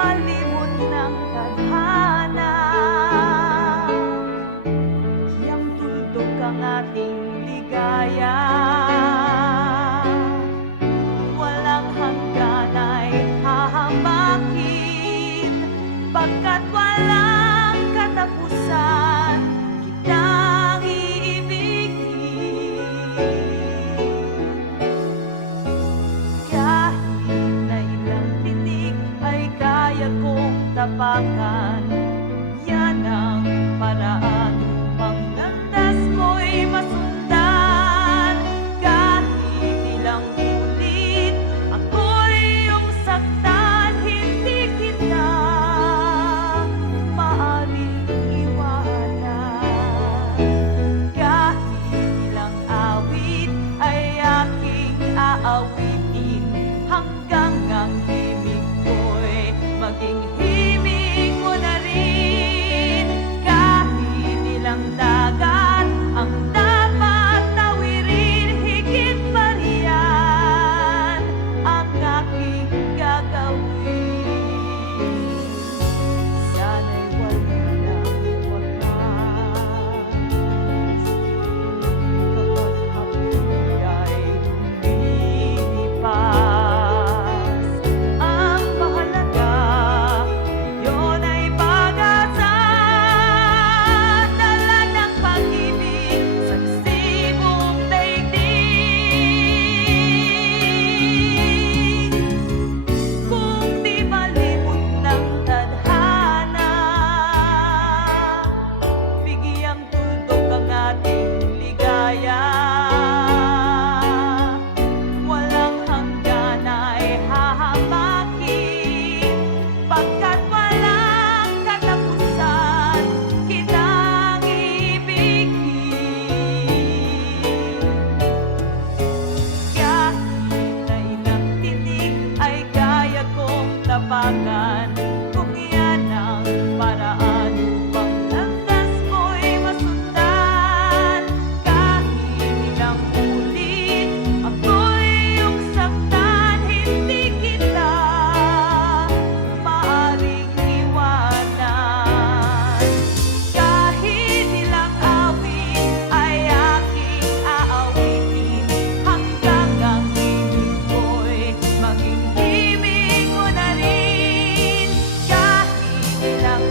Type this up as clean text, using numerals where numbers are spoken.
Malimot ng tadhana, yang tuldok ang ating ligaya. Walang hanggan ay hahambakin, pagkat walang katapusan kitang iibigin. Kahit na ilang tinig ay kaya kong tapakan, yan ang paraan upang landas ko'y masundan. Kahit ilang ulit ako'y iyong saktan, hindi kita maaaring iwanan. Kahit ilang awit ay aking aawitin, hanggang ang himig ko'y maging himig mo na rin. Kahit ilang dagat ang dapat tawirin, higit pa riyan ang aking gagawin. Sana'y wala ng wakas, kapag hapon ay lumilipas. Ang mahalaga, yun ay pag-asa, dala ng pag-ibig sa sibong daigdig. Kung di malimot ng tadhana, bigyang tuldok ang ating ligaya. Walang hanggan ay hahambakin, pagkat walang katapusan kitang ibigin. Kahit na ilang tinig ay kaya kong tapakan, kung yan ang paraan upang landas ko'y masundan. Kahit ilang ulit ako'y iyong saktan, hindi kita maaaring iwanan. Kahit ilang awit ay aking aawitin, hanggang ang himig ko'y maging himig mo na rin. Kahit ilang